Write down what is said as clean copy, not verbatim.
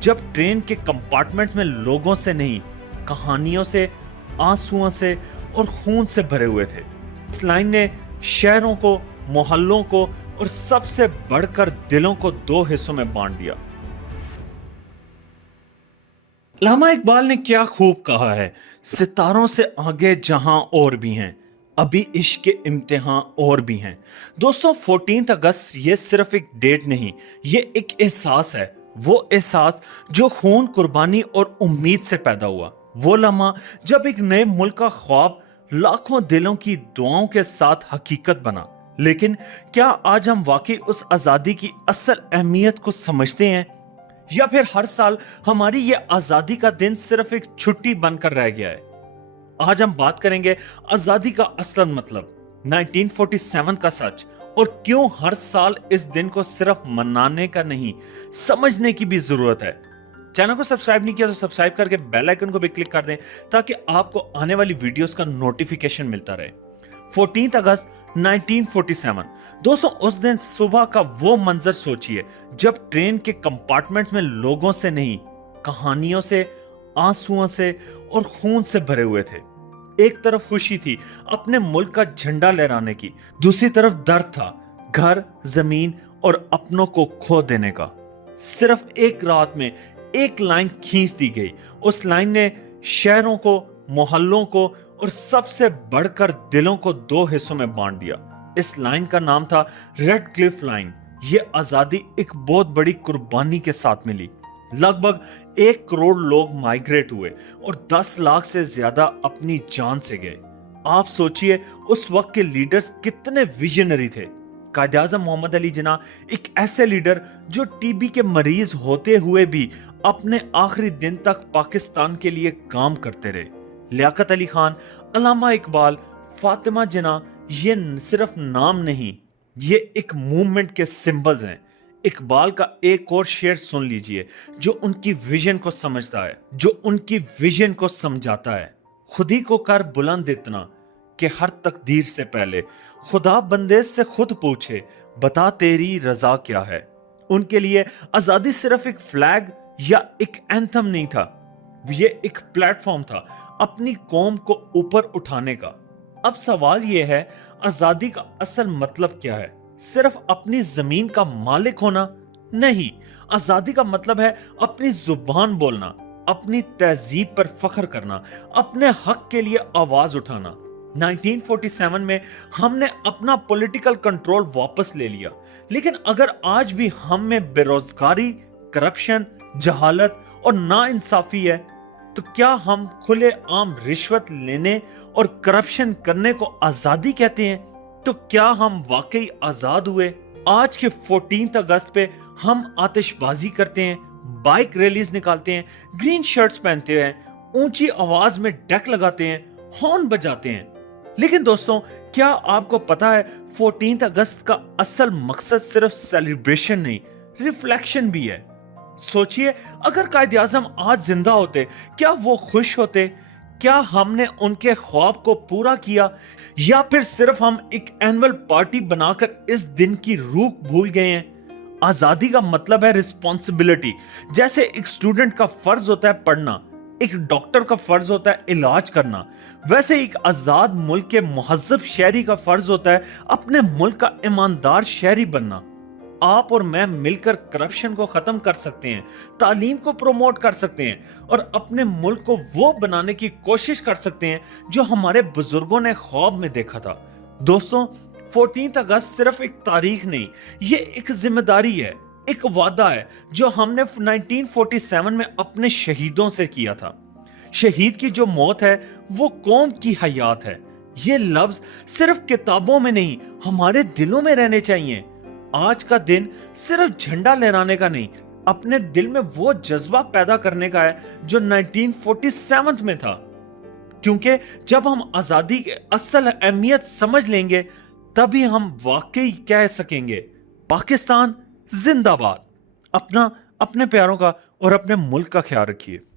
जब ट्रेन के कंपार्टमेंट्स में लोगों से नहीं, कहानियों से, आंसुओं से और खून से भरे हुए थे। इस लाइन ने शहरों को, मोहल्लों को और सबसे बढ़कर दिलों को दो हिस्सों में बांट दिया। अल्लामा इकबाल ने क्या खूब कहा है, सितारों से आगे जहां और भी हैं, अभी इश्क के इम्तिहान और भी हैं। दोस्तों, 14 अगस्त ये सिर्फ एक डेट नहीं, ये एक एहसास है। वो एहसास जो खून, कुर्बानी और उम्मीद से पैदा हुआ। वो लम्हा जब एक नए मुल्क का ख्वाब लाखों दिलों की दुआओं के साथ हकीकत बना। लेकिन क्या आज हम वाकई उस आजादी की असल अहमियत को समझते हैं, या फिर हर साल हमारी ये आजादी का दिन सिर्फ एक छुट्टी बनकर रह गया है? आज हम बात करेंगे आजादी का असल मतलब, 1947 का सच, और क्यों हर साल इस दिन को सिर्फ मनाने का नहीं, समझने की भी जरूरत है। चैनल को सब्सक्राइब नहीं किया तो सब्सक्राइब करके बेल आइकन को भी क्लिक कर दें ताकि आपको आने वाली वीडियोस का नोटिफिकेशन मिलता रहे। 14 अगस्त 1947। दोस्तों, उस दिन सुबह का वो मंजर सोचिए जब ट्रेन के कंपार्टमेंट्स में लोगों से नहीं, कहानियों से, आंसुओं से और खून से भरे हुए थे। एक तरफ खुशी थी अपने मुल्क का झंडा लहराने की, दूसरी तरफ दर्द था घर, जमीन और अपनों को खो देने का। सिर्फ एक रात में एक लाइन खींच दी गई। उस लाइन ने शहरों को, मोहल्लों को और सबसे बढ़कर दिलों को दो हिस्सों में बांट दिया। इस लाइन का नाम था रेड क्लिफ लाइन। ये आजादी एक बहुत बड़ी कुर्बानी के साथ मिली। लगभग 1 करोड़ लोग माइग्रेट हुए और 10 लाख से ज्यादा अपनी जान से गए। आप सोचिए उस वक्त के लीडर्स कितने विजनरी थे। कायद-ए-आज़म मोहम्मद अली जिन्ना एक ऐसे लीडर जो टीबी के मरीज होते हुए भी अपने आखिरी दिन तक पाकिस्तान के लिए काम करते रहे। लियाकत अली खान, अल्लामा इकबाल, फातिमा जिन्ना, ये सिर्फ नाम नहीं, ये एक मूवमेंट के सिंबल्स हैं। इकबाल का एक और शेर सुन लीजिए जो उनकी विजन को समझता है, जो उनकी विजन को समझाता है। खुदी को कर बुलंद इतना कि हर तकदीर से पहले खुदा बंदे से खुद पूछे, बता तेरी रजा क्या है। उनके लिए आजादी सिर्फ एक फ्लैग या एक एंथम नहीं था, ये एक प्लेटफॉर्म था अपनी कौम को ऊपर उठाने का। अब सवाल यह है, आजादी का असल मतलब क्या है? सिर्फ अपनी जमीन का मालिक होना नहीं, आजादी का मतलब है अपनी जुबान बोलना, अपनी तहजीब पर फख्र करना, अपने हक के लिए आवाज उठाना। 1947 में हमने अपना पॉलिटिकल कंट्रोल वापस ले लिया, लेकिन अगर आज भी हम में बेरोजगारी, करप्शन, जहालत और नाइंसाफी है, तो क्या हम खुले आम रिश्वत लेने और करप्शन करने को आजादी कहते हैं? तो क्या हम वाकई आजाद हुए? आज के 14 अगस्त पे हम आतिशबाजी करते हैं, बाइक रैलीज निकालते हैं, ग्रीन शर्ट्स पहनते हैं, ऊंची आवाज में डेक लगाते हैं, हॉर्न बजाते हैं। लेकिन दोस्तों, क्या आपको पता है 14 अगस्त का असल मकसद सिर्फ सेलिब्रेशन नहीं, रिफ्लेक्शन भी है। सोचिए, अगर कायद-ए-आज़म आज जिंदा होते, क्या वो खुश होते? क्या हमने उनके ख्वाब को पूरा किया, या फिर सिर्फ हम एक एनुअल पार्टी बनाकर इस दिन की रूह भूल गए हैं? आजादी का मतलब है रिस्पॉन्सिबिलिटी। जैसे एक स्टूडेंट का फर्ज होता है पढ़ना, एक डॉक्टर का फर्ज होता है इलाज करना, वैसे एक आजाद मुल्क के मुहज्जब शहरी का फर्ज होता है अपने मुल्क का ईमानदार शहरी बनना। आप और मैं मिलकर करप्शन को खत्म कर सकते हैं, तालीम को प्रमोट कर सकते हैं और अपने मुल्क को वो बनाने की कोशिश कर सकते हैं जो हमारे बुजुर्गों ने ख्वाब में देखा था। दोस्तों, 14 अगस्त सिर्फ एक तारीख नहीं, ये एक जिम्मेदारी है, एक वादा है जो हमने 1947 में अपने शहीदों से किया था। शहीद की जो मौत है वो कौम की हयात है। ये लफ्ज सिर्फ किताबों में नहीं, हमारे दिलों में रहने चाहिए। आज का दिन सिर्फ झंडा लहराने का नहीं, अपने दिल में वो जज्बा पैदा करने का है जो 1947 में था। क्योंकि जब हम आजादी की असल अहमियत समझ लेंगे, तभी हम वाकई कह सकेंगे, पाकिस्तान जिंदाबाद। अपना, अपने प्यारों का और अपने मुल्क का ख्याल रखिए।